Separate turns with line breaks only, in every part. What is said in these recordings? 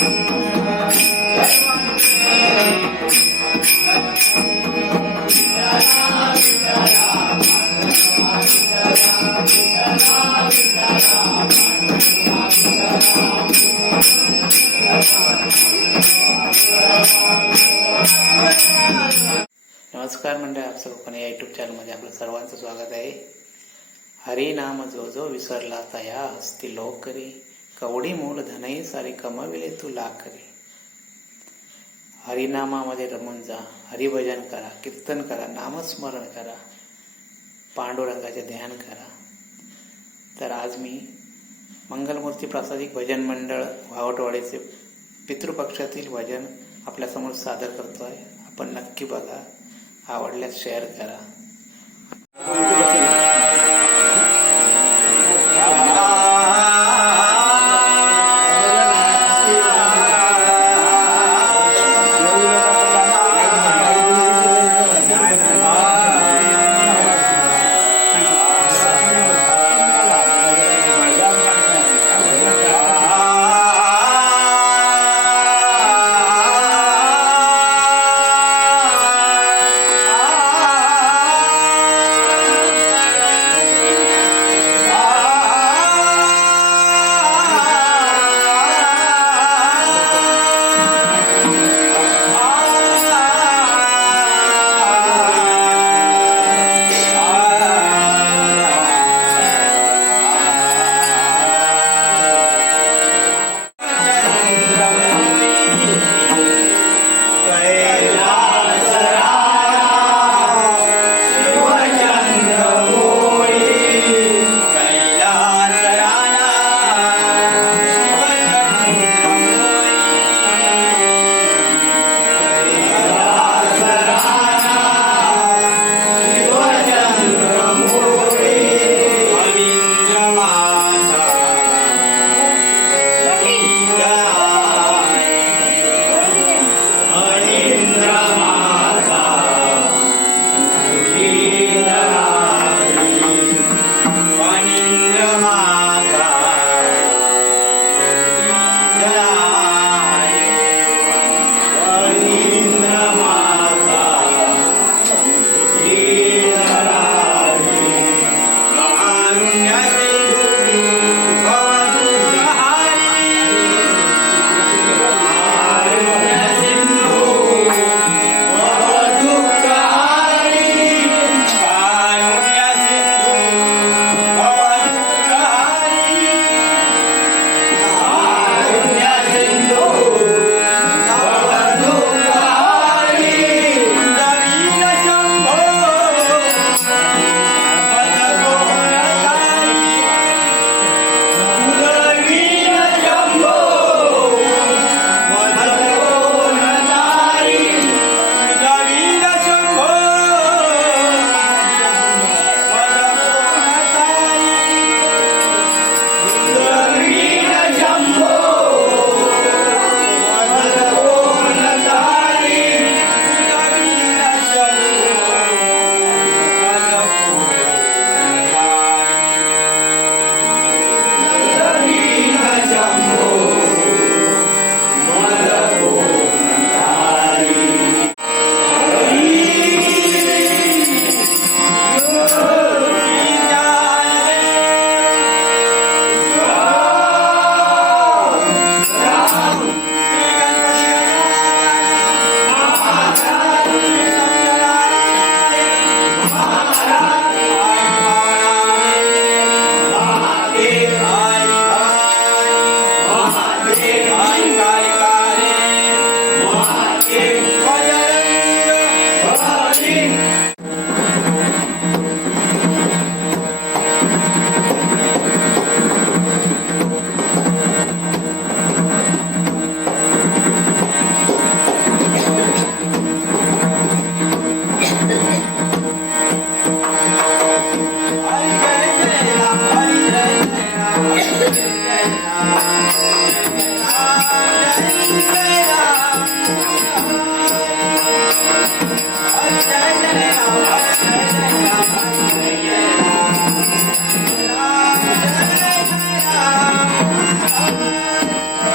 नमस्कार मंडळ आप लोकांना या युट्यूब चॅनलमध्ये आपलं सर्वांचं स्वागत आहे. हरी नाम जो जो विसरला तया हस्ती लोक करी. कवडी मूल धनही सारी कमविले तू लाकरी हरिनामामध्ये रमून जा हरिभजन करा कीर्तन करा नामस्मरण करा पांडुरंगाचे ध्यान करा. तर आज मी मंगलमूर्ती प्रासादिक भजन मंडळ वावटवाडीचे पितृपक्षातील भजन आपल्यासमोर सादर करतो आहे आपण नक्की बघा आवडल्यास शेअर करा.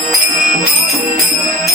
Música